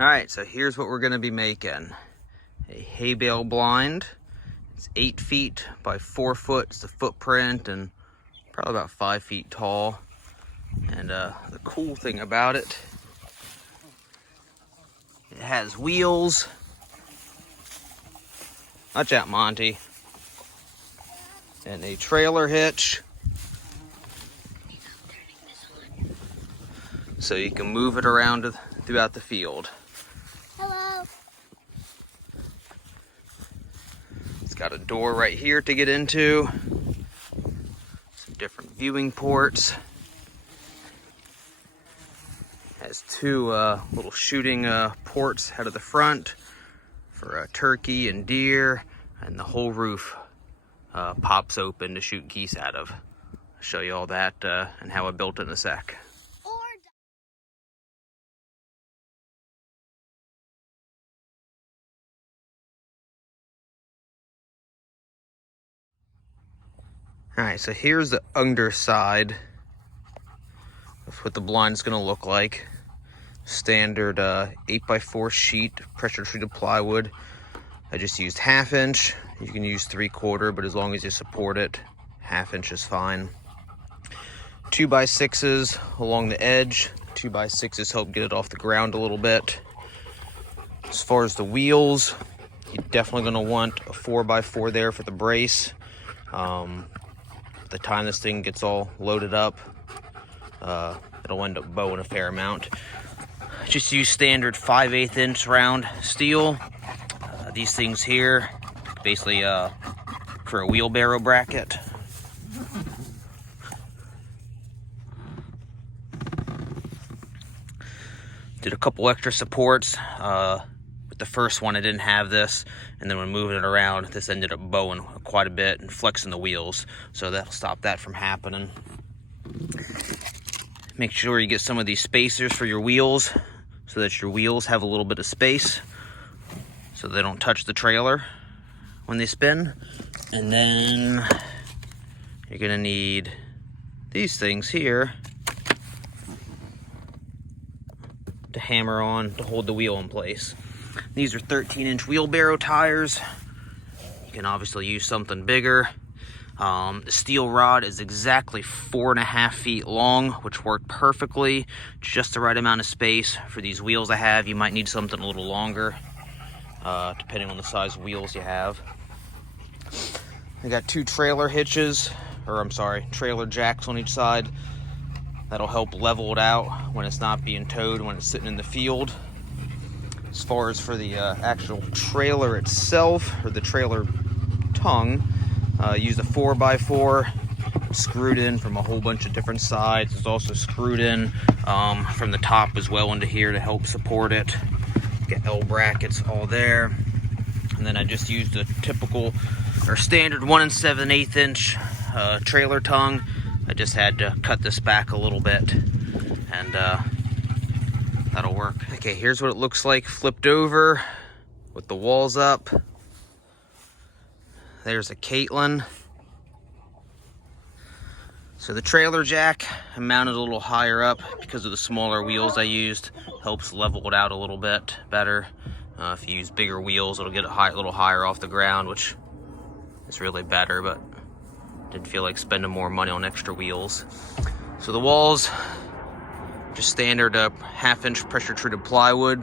All right, so here's what we're gonna be making. A hay bale blind. It's 8 feet by 4 foot. It's the footprint and probably about 5 feet tall. And the cool thing about it, it has wheels. Watch out, Monty. And a trailer hitch. So you can move it around throughout the field. Hello. It's got a door right here to get into. Some different viewing ports. Has 2 little shooting ports out of the front for turkey and deer, and the whole roof pops open to shoot geese out of. I'll show you all that and how I built it in a sec. All right, so here's the underside of what the blind's gonna look like. Standard 8x4 sheet, pressure treated plywood. I just used 1/2 inch. You can use 3/4, but as long as you support it, 1/2 inch is fine. 2x6s along the edge. 2x6s help get it off the ground a little bit. As far as the wheels, you're definitely gonna want a 4x4 there for the brace. The time this thing gets all loaded up, it'll end up bowing a fair amount. Just use standard 5/8 inch round steel. These things here, basically for a wheelbarrow bracket. Did a couple extra supports. With the first one, I didn't have this, and then when moving it around, this ended up bowing quite a bit and flexing the wheels, so that'll stop that from happening. Make sure you get some of these spacers for your wheels so that your wheels have a little bit of space so they don't touch the trailer when they spin. And then you're gonna need these things here to hammer on to hold the wheel in place. These are 13-inch wheelbarrow tires. You can obviously use something bigger. The steel rod is exactly 4.5 feet long, which worked perfectly. Just the right amount of space for these wheels I have. You might need something a little longer, depending on the size wheels you have. I got 2 trailer hitches, or I'm sorry, trailer jacks on each side. That'll help level it out when it's not being towed, when it's sitting in the field. As far as for the actual trailer itself, or the trailer tongue, use a 4x4, screwed in from a whole bunch of different sides. It's also screwed in from the top as well into here to help support it. Got L brackets all there. And then I just used a typical or standard 1 7/8 inch trailer tongue. I just had to cut this back a little bit, and that'll work. Okay, here's what it looks like flipped over with the walls up. There's a Caitlin. So the trailer jack, I mounted a little higher up because of the smaller wheels I used. Helps level it out a little bit better. If you use bigger wheels, it'll get it a little higher off the ground, which is really better, but didn't feel like spending more money on extra wheels. So the walls, just standard 1/2 inch pressure treated plywood.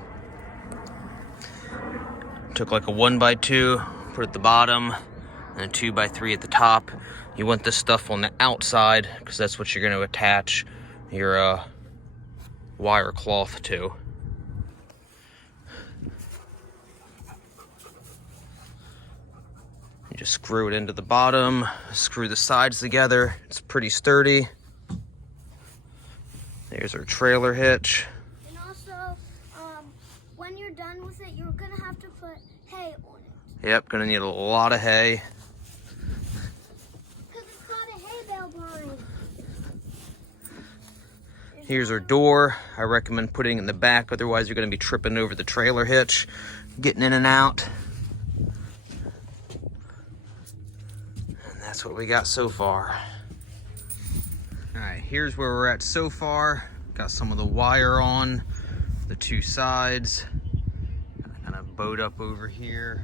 Took like a 1x2, put it at the bottom, and a 2x3 at the top. You want this stuff on the outside because that's what you're going to attach your wire cloth to. You just screw it into the bottom, screw the sides together. It's pretty sturdy. There's our trailer hitch. And also, when you're done with it, you're gonna have to put hay on it. Yep, gonna need a lot of hay. Because it's got a hay bale blind. Here's our door. I recommend putting it in the back, otherwise you're gonna be tripping over the trailer hitch, getting in and out. And that's what we got so far. All right, here's where we're at so far. Got some of the wire on the 2 sides. boat up over here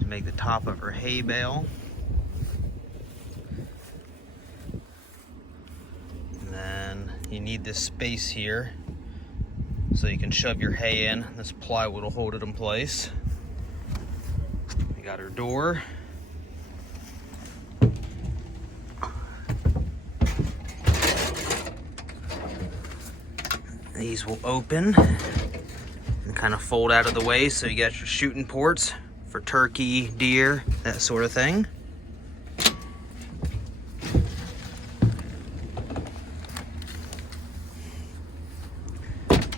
to make the top of her hay bale. And then you need this space here so you can shove your hay in. This plywood will hold it in place. We got her door. These will open and kind of fold out of the way, so you got your shooting ports for turkey, deer, that sort of thing.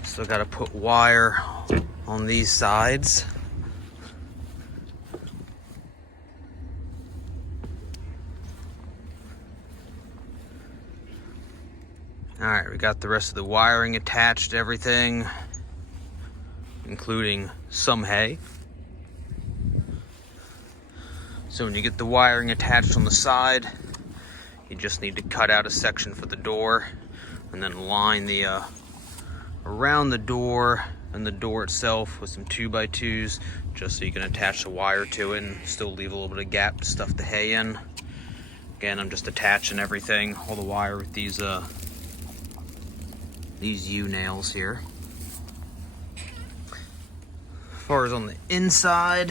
Still got to put wire on these sides. Alright, we got the rest of the wiring attached, everything, including some hay. So when you get the wiring attached on the side, you just need to cut out a section for the door and then line the around the door and the door itself with some 2x2s, just so you can attach the wire to it and still leave a little bit of gap to stuff the hay in. Again, I'm just attaching everything, all the wire with these U-nails here. As far as on the inside,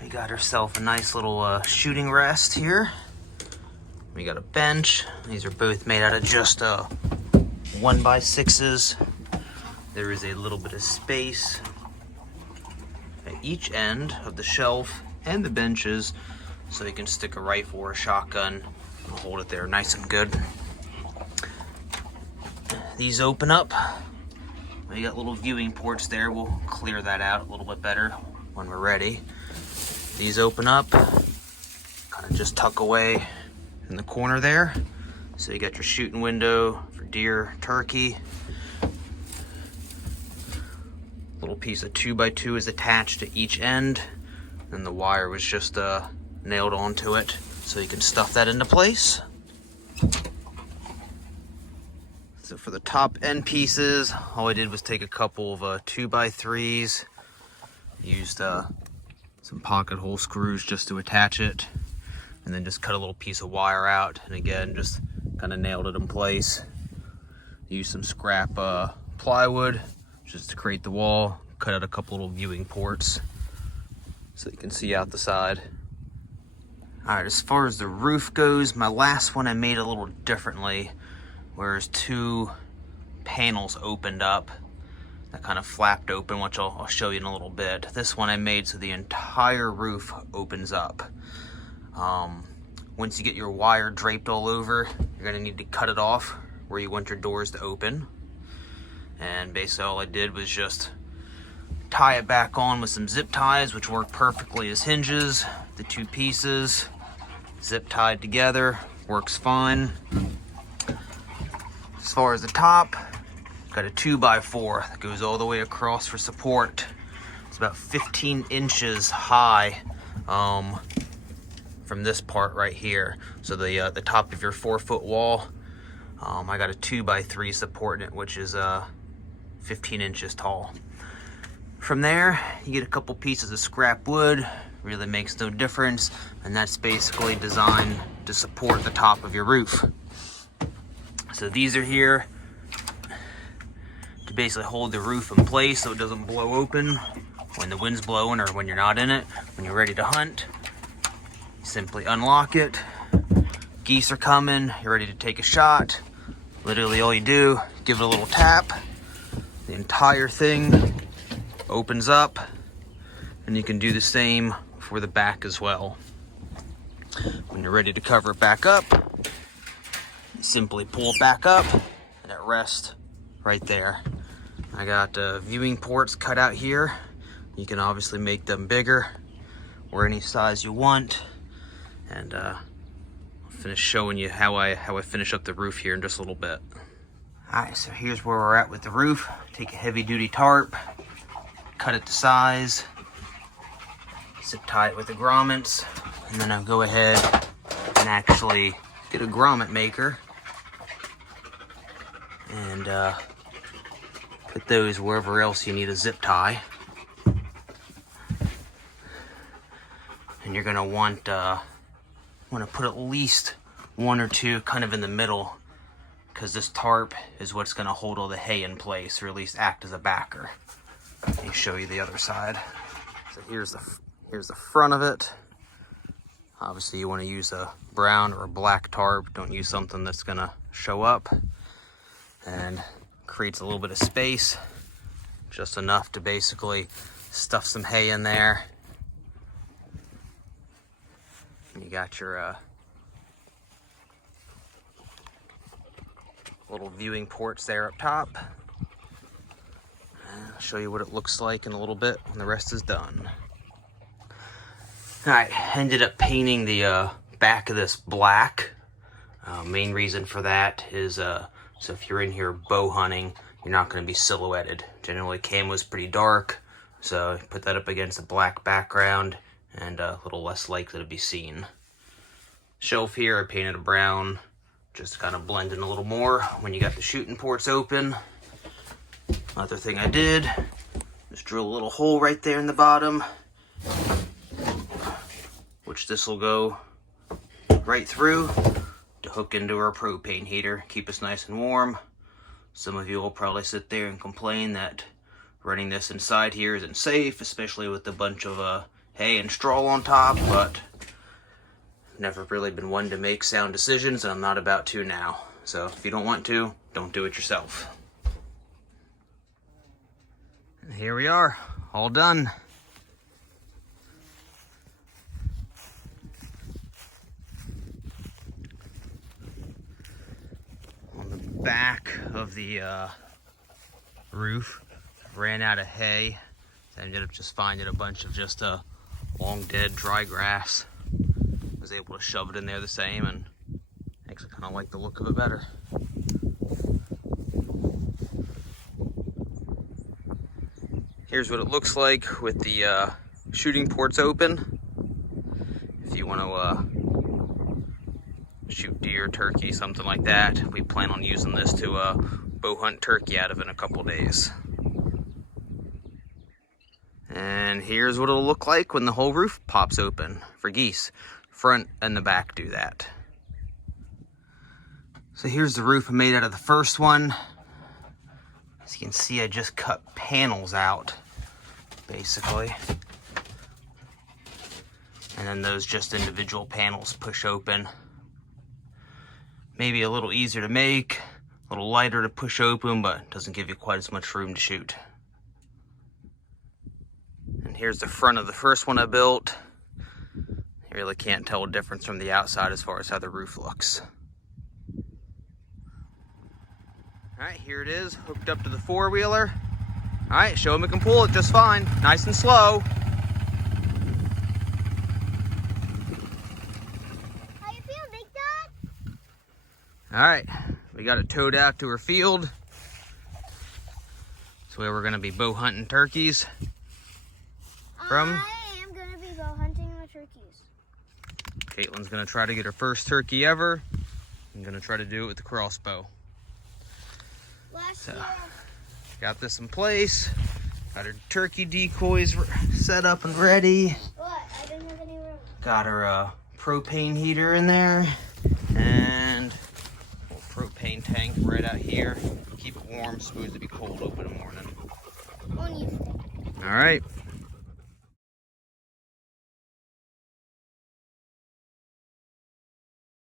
we got ourselves a nice little shooting rest here. We got a bench. These are both made out of just 1x6s. There is a little bit of space at each end of the shelf and the benches, so you can stick a rifle or a shotgun and hold it there nice and good. These open up. We got little viewing ports there. We'll clear that out a little bit better when we're ready. These open up, kind of just tuck away in the corner there. So you got your shooting window for deer, turkey. Little piece of 2x2 is attached to each end, and the wire was just nailed onto it, so you can stuff that into place. So for the top end pieces, all I did was take a couple of 2x3s, used some pocket hole screws just to attach it, and then just cut a little piece of wire out, and again, just kind of nailed it in place. Used some scrap plywood just to create the wall, cut out a couple little viewing ports so you can see out the side. All right, as far as the roof goes, my last one I made a little differently, whereas two panels opened up that kind of flapped open, which I'll show you in a little bit. This one I made so the entire roof opens up. Once you get your wire draped all over, you're gonna need to cut it off where you want your doors to open. And basically all I did was just tie it back on with some zip ties, which work perfectly as hinges. The two pieces zip tied together, works fine. As far as the top, got a 2x4 that goes all the way across for support. It's about 15 inches high from this part right here. So the top of your 4-foot wall, I got a 2x3 supporting it, which is 15 inches tall. From there, you get a couple pieces of scrap wood, really makes no difference, and that's basically designed to support the top of your roof. So these are here to basically hold the roof in place so it doesn't blow open when the wind's blowing or when you're not in it. When you're ready to hunt, you simply unlock it. Geese are coming, you're ready to take a shot. Literally all you do, give it a little tap, the entire thing opens up, and you can do the same for the back as well. When you're ready to cover it back up, you simply pull it back up and it rests right there. I got viewing ports cut out here. You can obviously make them bigger or any size you want, and I'll finish showing you how I finish up the roof here in just a little bit. Alright, so here's where we're at with the roof. Take a heavy duty tarp, cut it to size, zip tie it with the grommets, and then I'll go ahead and actually get a grommet maker and Put those wherever else you need a zip tie. And you're gonna want to put at least one or two kind of in the middle, because this tarp is what's gonna hold all the hay in place, or at least act as a backer. Let me show you the other side. So here's the front of it. Obviously you want to use a brown or a black tarp. Don't use something that's gonna show up and creates a little bit of space, just enough to basically stuff some hay in there. And you got your little viewing ports there up top. I'll show you what it looks like in a little bit when the rest is done. Alright, ended up painting the back of this black. Main reason for that is so if you're in here bow hunting, you're not going to be silhouetted. Generally camo is pretty dark, so put that up against a black background and a little less likely to be seen. Shelf here I painted a brown, just to kind of blend in a little more when you got the shooting ports open. Other thing I did, just drill a little hole right there in the bottom, which this will go right through to hook into our propane heater, keep us nice and warm. Some of you will probably sit there and complain that running this inside here isn't safe, especially with a bunch of hay and straw on top, but I've never really been one to make sound decisions, and I'm not about to now. So if you don't want to, don't do it yourself. And here we are, all done. On the back of the roof, ran out of hay. So I ended up just finding a bunch of just long dead dry grass. Was able to shove it in there the same, and actually kind of like the look of it better. Here's what it looks like with the shooting ports open. If you want to shoot deer, turkey, something like that, we plan on using this to bow hunt turkey out of in a couple days. And here's what it'll look like when the whole roof pops open for geese. Front and the back do that. So here's the roof I made out of the first one. As you can see, I just cut panels out, basically. And then those just individual panels push open. Maybe a little easier to make, a little lighter to push open, but doesn't give you quite as much room to shoot. And here's the front of the first one I built. You really can't tell a difference from the outside as far as how the roof looks. Alright, here it is, hooked up to the four-wheeler. Alright, show him it can pull it just fine, nice and slow. How you feel, Big Dad? Alright, we got it towed out to our field. That's where we're going to be bow hunting turkeys from. I am going to be bow hunting the turkeys. Caitlin's going to try to get her first turkey ever. I'm going to try to do it with the crossbow. Last So, year. got this in place. Got her turkey decoys set up and ready. What? I didn't have any room. Got her propane heater in there. And a little propane tank right out here. Keep it warm, supposed to be cold open in the morning. On you. All right.